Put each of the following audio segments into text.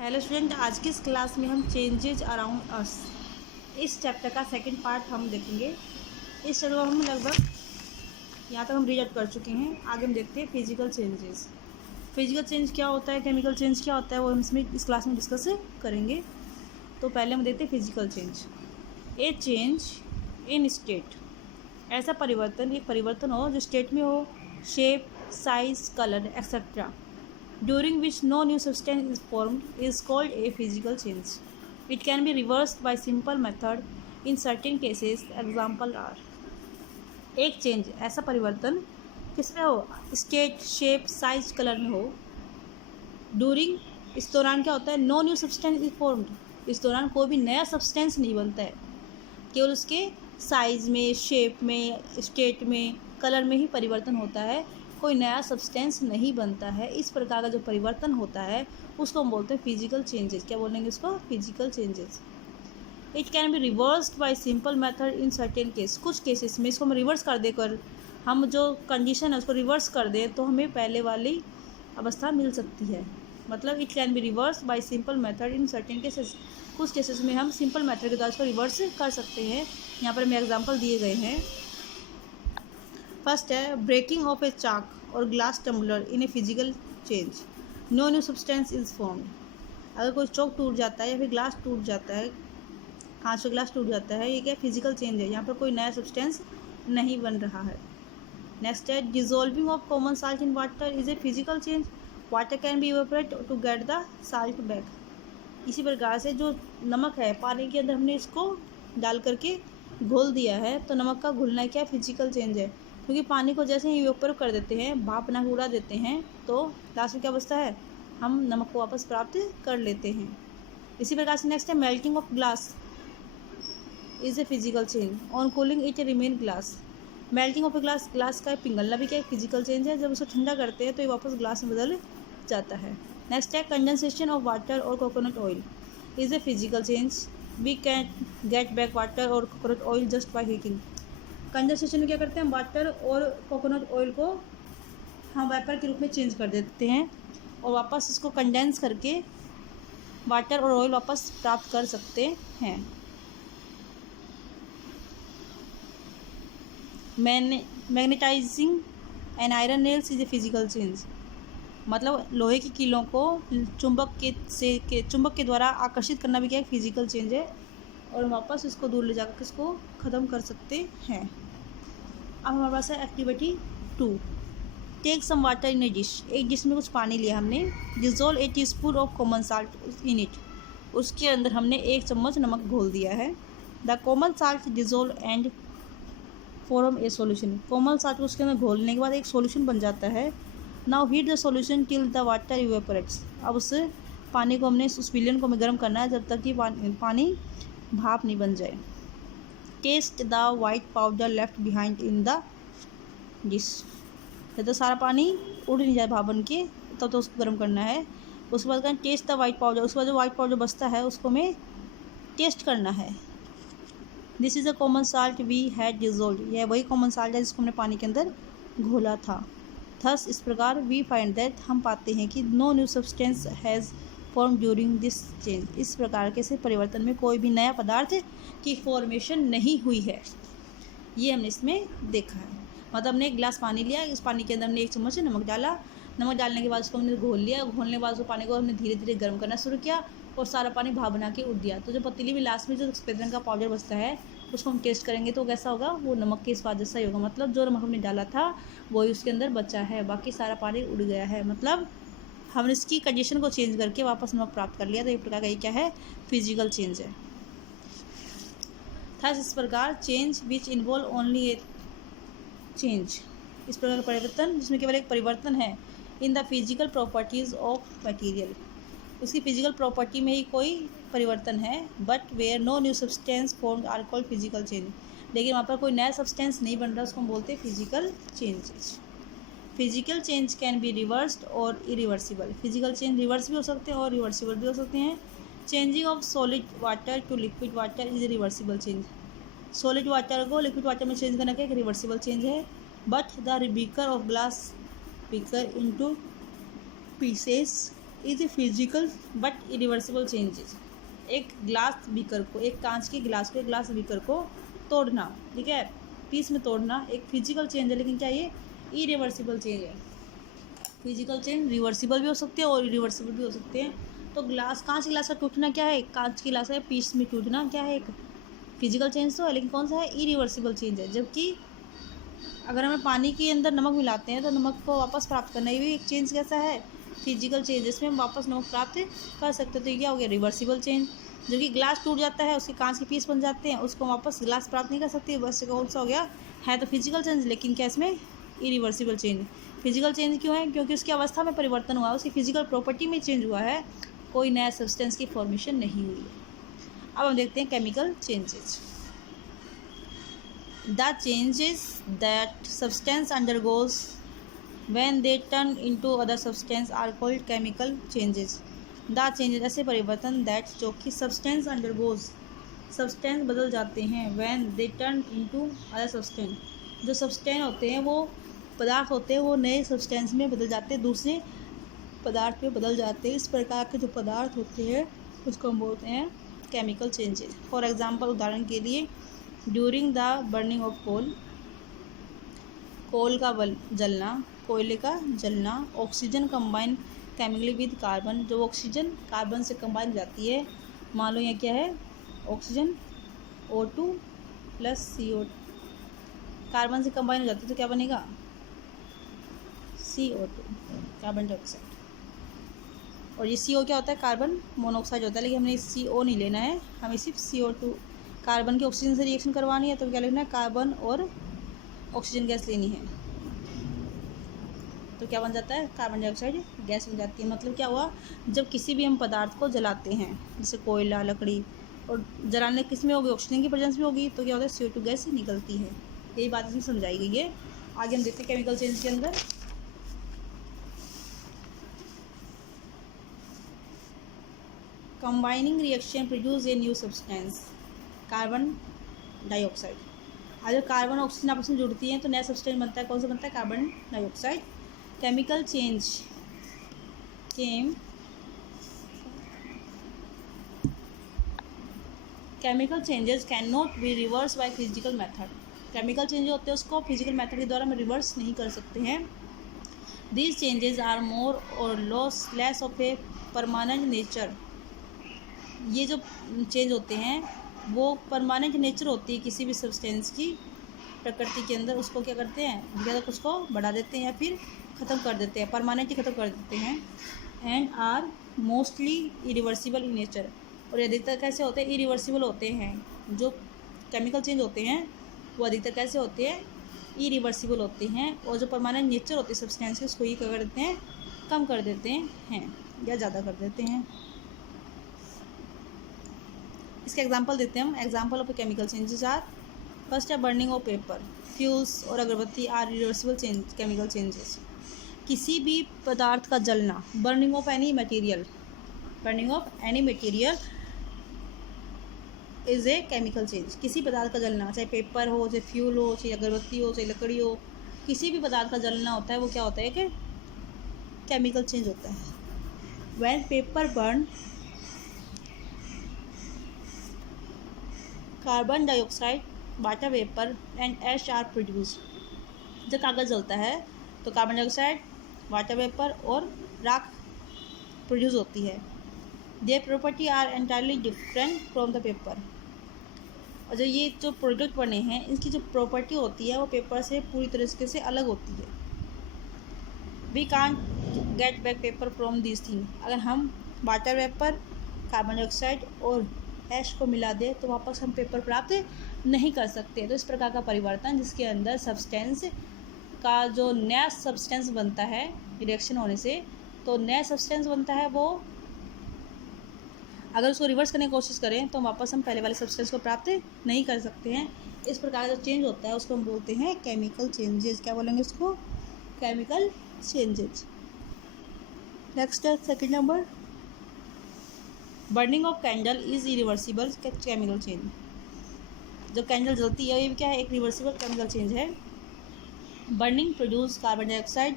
Hello student, आज की इस क्लास में हम चेंजेज अराउंड अस इस चैप्टर का सेकंड पार्ट हम देखेंगे। इस चैप्टर को हम लगभग यहाँ तक हम रीड आउट कर चुके हैं। आगे हम देखते हैं फिजिकल चेंजेस। फिजिकल चेंज क्या होता है, केमिकल चेंज क्या होता है, वो हम इसमें इस क्लास में डिस्कस करेंगे। तो पहले हम देखते हैं physical change. A change in state, ऐसा परिवर्तन, एक परिवर्तन हो जो स्टेट में हो, shape, size, colour etcetera, during which no new substance is formed, is called a physical change. It can be reversed by simple method in certain cases. Example are: एक change, ऐसा परिवर्तन किसमें हो, स्टेट, शेप, साइज, कलर में हो। During, इस दौरान क्या होता है, no new substance is formed, इस दौरान कोई भी नया सब्सटेंस नहीं बनता है, केवल उसके साइज में, शेप में, स्टेट में, कलर में ही परिवर्तन होता है, कोई नया सब्सटेंस नहीं बनता है। इस प्रकार का जो परिवर्तन होता है उसको हम बोलते हैं फिजिकल चेंजेस। क्या बोलेंगे उसको? Physical changes. It can be reversed bye simple method in certain case, कुछ केसेस में इसको हम रिवर्स कर देकर, हम जो कंडीशन है उसको रिवर्स कर दें तो हमें पहले वाली अवस्था मिल सकती है। मतलब it can be reverse bye simple method in certain cases, कुछ केसेस में हम सिंपल मेथड के द्वारा इसको रिवर्स कर सकते हैं। यहाँ पर हमें एग्जाम्पल दिए गए हैं। फर्स्ट है ब्रेकिंग ऑफ ए चाक और glass tumbler in a physical change, no new substance is formed. अगर कोई चौक टूट जाता है या फिर ग्लास टूट जाता है, कांच का ग्लास टूट जाता है, ये क्या फिजिकल चेंज है, यहाँ पर कोई नया सब्सटेंस नहीं बन रहा है। नेक्स्ट है dissolving of common salt in water is a physical change, water can be evaporate to get the salt back. इसी प्रकार से जो नमक है, पानी के अंदर हमने इसको डाल करके घोल दिया है, तो नमक का घुलना क्या फिजिकल चेंज है, क्योंकि पानी को जैसे ही ऊपर कर देते हैं, भाप बना के उड़ा देते हैं, तो लास्ट में क्या बचता है, हम नमक को वापस प्राप्त कर लेते हैं। इसी प्रकार से नेक्स्ट है melting of glass is a physical change, on cooling it remain glass. Melting of a glass, glass का पिघलना भी क्या एक फिजिकल चेंज है, जब उसको ठंडा करते हैं तो ये वापस ग्लास में बदल जाता है। नेक्स्ट है कंडेंसेशन ऑफ वाटर और coconut oil is a physical change, we can get back water और coconut oil just by heating. Condensation में क्या करते हैं, हम वाटर और कोकोनट ऑयल को हम वेपर के रूप में चेंज कर देते हैं और वापस इसको कंडेंस करके वाटर और ऑयल वापस प्राप्त कर सकते हैं। Magnetizing an iron nails is a physical change, मतलब लोहे की कीलों को चुंबक के द्वारा आकर्षित करना भी क्या एक फिजिकल चेंज है, और वापस इसको दूर ले जाकर इसको ख़त्म कर सकते हैं। अब हमारे पास है activity 2। Take some water in a dish, एक डिश में कुछ पानी लिया हमने, dissolve a teaspoon of common salt in it, उसके अंदर हमने 1 चम्मच नमक घोल दिया है। The common salt dissolve and form a solution, common salt को उसके अंदर घोलने के बाद एक सोल्यूशन बन जाता है। Now heat the solution till the water evaporates, अब उस पानी को हमने, उस विलयन को हमें गर्म करना है जब तक कि पानी भाप नहीं बन जाए। Test the white powder left behind in the dish, जब तक सारा पानी उड़ नहीं जाए भाप बन के, तब तो उसको गर्म करना है। उसके बाद कहना टेस्ट द वाइट पाउडर, उसके बाद जो वाइट पाउडर बचता है उसको हमें टेस्ट करना है। This is a common salt we had dissolve, यह वही कॉमन साल्ट है जिसको हमने पानी के अंदर घोला था। थस, इस प्रकार वी फाइंड दैट, हम पाते हैं कि no new substance has form during this change, इस प्रकार के से परिवर्तन में कोई भी नया पदार्थ की फॉर्मेशन नहीं हुई है। ये हमने इसमें देखा है। मतलब हमने एक गिलास पानी लिया, इस पानी के अंदर हमने 1 चम्मच नमक डाला, नमक डालने के बाद उसको हमने घोल लिया, घोलने के बाद उस पानी को हमने धीरे धीरे गर्म करना शुरू किया और सारा पानी भाप बना के उड़ दिया। तो जो पतीली में लास्ट में जो सफेद रंग का पाउडर बचता है उसको हम टेस्ट करेंगे तो कैसा होगा, वो नमक के स्वाद जैसा ही होगा। मतलब जो नमक हमने डाला था वही उसके अंदर बचा है, बाकी सारा पानी उड़ गया है। मतलब हमने इसकी कंडीशन को चेंज करके वापस नमक प्राप्त कर लिया। तो एक प्रकार का ये क्या है, फिजिकल चेंज है। थस, इस प्रकार change which involve only a change, इस प्रकार का परिवर्तन जिसमें केवल एक परिवर्तन है, in the physical properties of material, उसकी फिजिकल प्रॉपर्टी में ही कोई परिवर्तन है। But where no new substance formed are called physical change, लेकिन वहाँ पर कोई नया सब्सटेंस नहीं बन रहा, उसको हम बोलते हैं physical changes. Physical change can be reversed और इरिवर्सिबल, फिजिकल चेंज रिवर्स भी हो सकते हैं और रिवर्सिबल भी हो सकते हैं। Changing of solid water to liquid water is a reversible change, solid water को लिक्विड वाटर में चेंज करना क्या एक रिवर्सिबल चेंज है। But the beaker of glass beaker into pieces is a physical but irreversible changes. एक glass beaker को, एक कांच के गिलास को, एक ग्लास बीकर को तोड़ना, ठीक है, पीस में तोड़ना एक फिजिकल चेंज है, लेकिन क्या ये इरिवर्सिबल चेंज है। फिजिकल चेंज रिवर्सिबल भी हो सकती है और इरिवर्सिबल भी हो सकते हैं। तो ग्लास, कांच गिलास का टूटना क्या है, कांच गिलास का पीस में टूटना क्या है, एक फिजिकल चेंज तो है, लेकिन कौन सा है, इरिवर्सिबल चेंज है। जबकि अगर हमें पानी के अंदर नमक मिलाते हैं तो नमक को वापस प्राप्त करना, ये भी एक चेंज कैसा है, फिजिकल चेंज, जिसमें हम वापस नमक प्राप्त कर सकते हैं। तो ये क्या हो गया, रिवर्सिबल चेंज। जो कि ग्लास टूट जाता है, उसके कांच के पीस बन जाते हैं, उसको वापस ग्लास प्राप्त नहीं कर सकती, बस कौन सा हो गया, है तो फिजिकल चेंज, लेकिन क्या इसमें इरिवर्सिबल चेंज। फिजिकल चेंज क्यों है, क्योंकि उसकी अवस्था में परिवर्तन हुआ है, उसकी फिजिकल प्रॉपर्टी में चेंज हुआ है, कोई नया सब्सटेंस की फॉर्मेशन नहीं हुई है। अब हम देखते हैं chemical changes. The changes that substance undergoes when they turn into other substance are called chemical changes. The changes ऐसे परिवर्तन that जो कि substance undergoes, substance बदल जाते हैं, when they turn into other substance, जो substance होते हैं, वो पदार्थ होते हैं, वो नए substance में बदल जाते हैं, दूसरे पदार्थ में बदल जाते हैं। इस प्रकार के जो पदार्थ होते हैं उसको हम बोलते हैं केमिकल चेंजेस। फॉर एग्जाम्पल, उदाहरण के लिए, during the burning of coal, coal का जलना, कोयले का जलना, oxygen combine chemically with carbon, जो ऑक्सीजन कार्बन से कंबाइन जाती है, मान लो यह क्या है, ऑक्सीजन O2 प्लस CO2, कार्बन से कंबाइन हो जाती है तो क्या बनेगा, CO2, कार्बन डाइऑक्साइड। और ये CO क्या होता है, कार्बन मोनोऑक्साइड होता है, लेकिन हमने CO नहीं लेना है, हमें सिर्फ CO2, कार्बन की ऑक्सीजन से रिएक्शन करवानी है, तो क्या लेना है, कार्बन और ऑक्सीजन गैस लेनी है, तो क्या बन जाता है, कार्बन डाइऑक्साइड गैस बन जाती है। मतलब क्या हुआ, जब किसी भी हम पदार्थ को जलाते हैं, जैसे कोयला, लकड़ी, और जलाने किस में होगी, ऑक्सीजन की प्रेजेंस में होगी, तो क्या होता है, CO2 गैस निकलती है। यही बात इसमें समझाई गई है। आगे हम देखते हैं केमिकल चेंज के अंदर। Combining reaction produce a new substance, carbon dioxide. अगर कार्बन और ऑक्सीजन आपस में जुड़ती हैं तो नया सब्सटेंस बनता है, कौन सा बनता है, carbon dioxide. Chemical change chemical changes can not be reverse by physical method. Chemical change होते हैं उसको फिजिकल मेथड के द्वारा हम रिवर्स नहीं कर सकते हैं। दीज चेंजेस आर मोर और less of a permanent nature. ये जो चेंज होते हैं वो परमानेंट नेचर होती है किसी भी सब्सटेंस की प्रकृति के अंदर, उसको क्या करते हैं, या तो उसको बढ़ा देते हैं या फिर ख़त्म कर देते हैं, परमानेंटली ख़त्म कर देते हैं। And are mostly irreversible in nature, और अधिकतर कैसे होते हैं, इरिवर्सिबल होते हैं। जो केमिकल चेंज होते हैं वो अधिकतर कैसे होते हैं, इरिवर्सिबल होते हैं, और जो परमानेंट नेचर होती है सब्सटेंस की उसको ही क्या कर देते हैं, कम कर देते हैं या ज़्यादा कर देते हैं। इसके एग्जांपल देते हैं हम। Example of chemical changes are, first है बर्निंग ऑफ पेपर, फ्यूल्स और अगरबत्ती are reversible change chemical changes. किसी भी पदार्थ का जलना, burning of any material, burning of any material is a chemical change. किसी पदार्थ का जलना, चाहे पेपर हो, चाहे फ्यूल हो, चाहे अगरबत्ती हो, चाहे लकड़ी हो, किसी भी पदार्थ का जलना होता है वो क्या होता है कि केमिकल चेंज होता है। When paper burn, carbon dioxide, water vapour and ash are produced. जब कागज़ जलता है तो कार्बन डाइऑक्साइड, वाटर वेपर और राख प्रोड्यूस होती है। Their property are entirely different from the paper. और जो ये जो प्रोडक्ट बने हैं इनकी जो प्रॉपर्टी होती है वो पेपर से पूरी तरीके से अलग होती है। We can't get back paper from this thing. अगर हम वाटर वेपर, कार्बन डाइऑक्साइड और ऐश को मिला दें तो वापस हम पेपर प्राप्त नहीं कर सकते। तो इस प्रकार का परिवर्तन जिसके अंदर सब्सटेंस का जो नया सब्सटेंस बनता है रिएक्शन होने से, तो नया सब्सटेंस बनता है वो अगर उसको रिवर्स करने की कोशिश करें तो वापस हम पहले वाले सब्सटेंस को प्राप्त नहीं कर सकते हैं। इस प्रकार का जो चेंज होता है उसको हम बोलते हैं केमिकल चेंजेस। क्या बोलेंगे उसको, केमिकल चेंजेस। नेक्स्ट है second number, burning of candle is irreversible chemical change. जब कैंडल जलती है ये क्या है, एक रिवर्सिबल केमिकल चेंज है। Burning produce carbon dioxide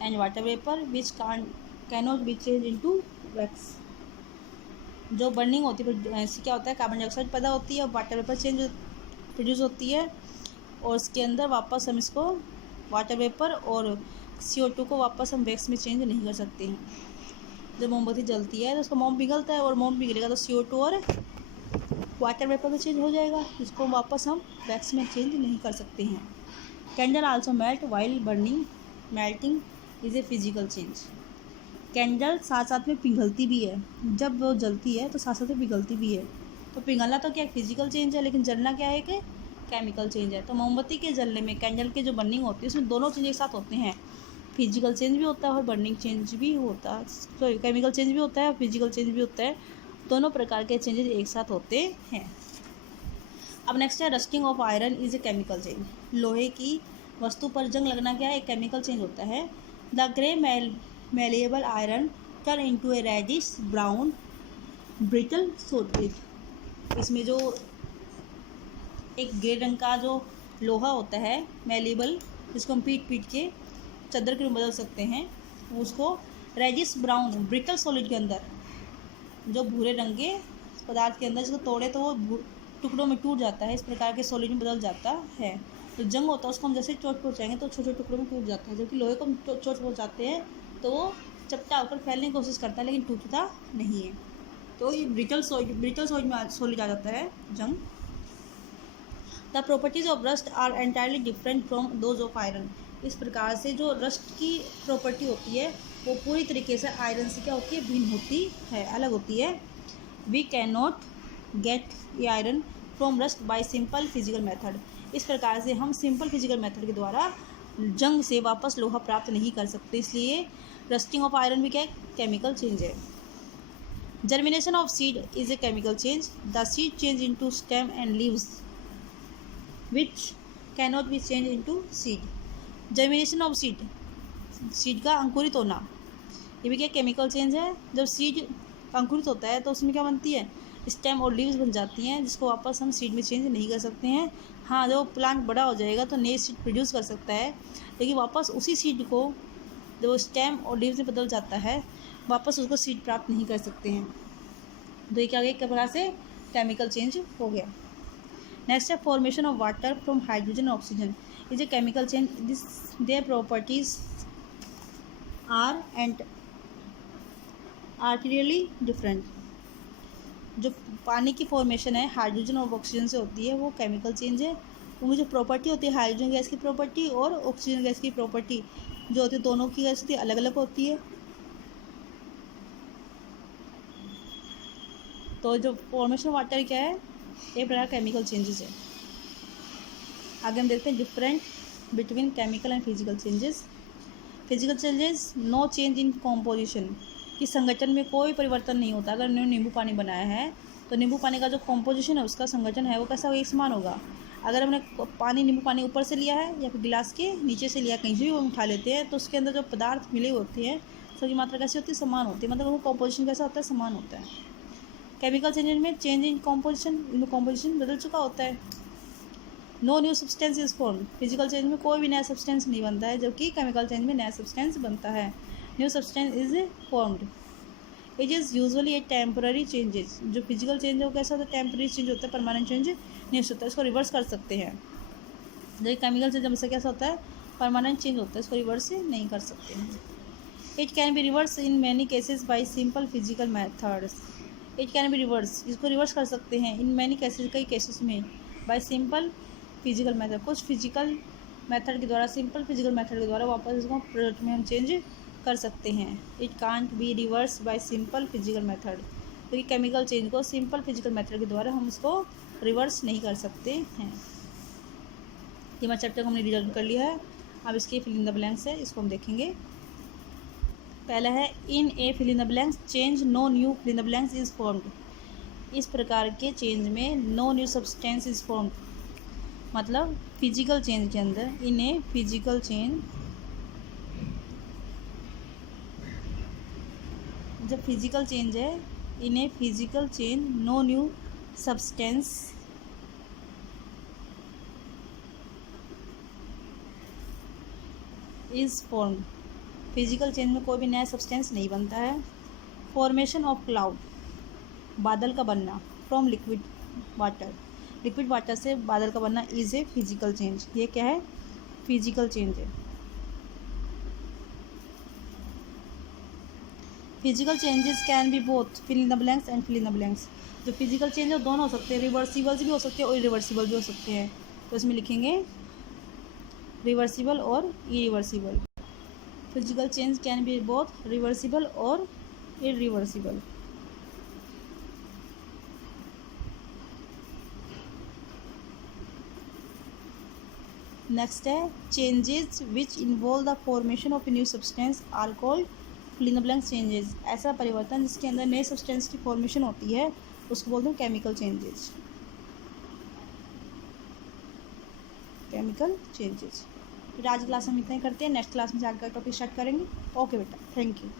and water vapour which can't cannot be change into wax. जो बर्निंग होती है इससे क्या होता है, कार्बन डाइऑक्साइड पैदा होती है और वाटर वेपर चेंज प्रोड्यूस होती है, और इसके अंदर वापस हम इसको वाटर वेपर और CO2 को वापस हम वैक्स में चेंज नहीं कर सकते हैं। जब मोमबत्ती जलती है तो उसका मोम पिघलता है, और मोम पिघलेगा तो CO2 और वाटर वेपर में चेंज हो जाएगा, इसको वापस हम वैक्स में चेंज नहीं कर सकते हैं। Candle also melt while burning, melting is a physical change. Candle साथ साथ में पिघलती भी है, जब वो जलती है तो साथ साथ में पिघलती भी है। तो पिघलना तो क्या फिजिकल चेंज है, लेकिन जलना क्या है कि केमिकल चेंज है। तो मोमबत्ती के जलने में कैंडल की जो बर्निंग होती है उसमें दोनों चीज़ एक साथ होते हैं, फिजिकल चेंज भी होता है और बर्निंग चेंज भी होता है, सॉरी केमिकल चेंज भी होता है और फिजिकल चेंज भी होता है। दोनों प्रकार के चेंजेस एक साथ होते हैं। अब नेक्स्ट है rusting of iron is a chemical change. लोहे की वस्तु पर जंग लगना क्या है, एक केमिकल चेंज होता है। The grey malleable iron turn into a reddish brown brittle solid. इसमें जो एक ग्रे रंग का जो लोहा होता है मेलेबल, जिसको हम पीट के चादर के रूप में बदल सकते हैं, उसको रेडिश ब्राउन ब्रिटल सॉलिड के अंदर, जो भूरे रंग के पदार्थ के अंदर, जिसको तोड़े तो वो टुकड़ों में टूट जाता है, इस प्रकार के सॉलिड में बदल जाता है। तो जंग होता है उसको हम जैसे चोट पहुँचाएंगे तो छोटे छोटे टुकड़ों में टूट जाता है, जबकि लोहे को हम चोट पहुँचाते हैं तो वो चपटा होकर फैलने की कोशिश करता है लेकिन टूटता नहीं है। तो ये ब्रिटल सॉलिड में सॉलिड आ जाता है जंग। The properties of rust are entirely different from those of iron. इस प्रकार से जो रस्ट की प्रॉपर्टी होती है वो पूरी तरीके से आयरन से क्या होती है, भिन्न होती है, अलग होती है। We can not get iron from rust by simple physical method. इस प्रकार से हम सिंपल फिजिकल मेथड के द्वारा जंग से वापस लोहा प्राप्त नहीं कर सकते, इसलिए रस्टिंग ऑफ आयरन भी क्या केमिकल चेंज है। Germination of seed is a chemical change. The seed change into stem and leaves which cannot be changed into seed. Germination of seed, seed का अंकुरित होना, ये भी क्या केमिकल चेंज है। जब सीड अंकुरित होता है तो उसमें क्या बनती है, स्टेम और लीव्स बन जाती हैं, जिसको वापस हम सीड में चेंज नहीं कर सकते हैं। हाँ, जब प्लांट बड़ा हो जाएगा तो नए सीड प्रोड्यूस कर सकता है, लेकिन वापस उसी सीड को जब स्टेम और लीव्स में बदल जाता है वापस उसको सीड प्राप्त नहीं कर सकते हैं। तो ये क्या हो गया, एक प्रकार से केमिकल चेंज हो गया। नेक्स्ट है formation of water from hydrogen और oxygen is a chemical change. This their properties are and entirely different. जो पानी की फॉर्मेशन है हाइड्रोजन और ऑक्सीजन से होती है वो केमिकल चेंज है। उनकी जो प्रॉपर्टी होती है हाइड्रोजन गैस की प्रॉपर्टी और ऑक्सीजन गैस की प्रॉपर्टी जो होती है, दोनों की गैस होती है अलग अलग होती है। तो जो फॉर्मेशन ऑफ वाटर क्या है, एक प्रकार केमिकल चेंजेस है। आगे हम देखते हैं different between chemical and physical changes. Physical changes no change in composition, कि संगठन में कोई परिवर्तन नहीं होता। अगर हमने नींबू पानी बनाया है तो नींबू पानी का जो कॉम्पोजिशन है उसका संगठन है वो कैसा होगा, एक समान होगा। अगर हमने नींबू पानी ऊपर से लिया है या फिर गिलास के नीचे से लिया, कहीं से भी हम उठा लेते हैं तो उसके अंदर जो पदार्थ मिले होते हैं सबकी मात्रा कैसी होती है, समान होती है, मतलब वो कॉम्पोजिशन कैसा होता है, समान होता है। केमिकल चेंजेस में चेंज इन कॉम्पोजिशन, इनमें कॉम्पोजिशन बदल चुका होता है। No new substance is form. Physical change में कोई भी नया सब्सटेंस नहीं बनता है, जबकि केमिकल चेंज में नया सब्सटेंस बनता है, new substance is formed. It is usually A temporary changes. जो फिजिकल चेंज हो कैसा होता है, टेम्पररी चेंज होता है, परमानेंट चेंज नहीं होता है, इसको रिवर्स कर सकते हैं। जबकि केमिकल चेंज हमेशा कैसा होता है, परमानेंट चेंज होता है, इसको रिवर्स नहीं कर सकते हैं। It can be reverse in many cases by simple physical methods. It can be reverse, इसको रिवर्स कर सकते हैं इन मैनी केसेज, कई केसेस में, बाय सिंपल फिजिकल मेथड, कुछ फिजिकल मेथड के द्वारा, सिंपल फिजिकल मेथड के द्वारा वापस इसको प्रोडक्ट में हम चेंज कर सकते हैं। It can't be reverse bye simple physical method, क्योंकि केमिकल चेंज को सिंपल फिजिकल मेथड के द्वारा हम इसको रिवर्स नहीं कर सकते हैं। ये हमारे चैप्टर को हमने रीड कर लिया है। अब इसके फिल इन द ब्लैंक्स है, इसको हम देखेंगे। पहला है in a fill in the blanks change no new fill in the blanks is formed. इस प्रकार के चेंज में no new substance is formed, मतलब फिजिकल चेंज के अंदर इन ए फिजिकल चेंज, जब फिजिकल चेंज है in a physical change no new substance is formed, physical change में कोई भी नया सब्सटेंस नहीं बनता है। फॉर्मेशन ऑफ क्लाउड, बादल का बनना। From liquid water, liquid water से बादल का बनना इज ए फिजिकल चेंज। ये क्या है? फिजिकल चेंज है। Physical changes can be both fill in the blanks and fill in the blanks. जो फिजिकल चेंज है दोनों हो सकते हैं, रिवर्सिबल भी हो सकते हैं और इरिवर्सिबल भी हो सकते हैं। तो इसमें लिखेंगे रिवर्सिबल और irreversible. Physical change can be both reversible और इरिवर्सिबल। नेक्स्ट है changes which involve the formation of a new substance are called fill in the blank changes. ऐसा परिवर्तन जिसके अंदर नए सब्सटेंस की फॉर्मेशन होती है उसको बोलते हैं केमिकल चेंजेस। Chemical changes. फिर आज क्लास में इतना ही करते हैं, नेक्स्ट क्लास में जाकर टॉपिक स्टार्ट करेंगे। ओके बेटा, थैंक यू।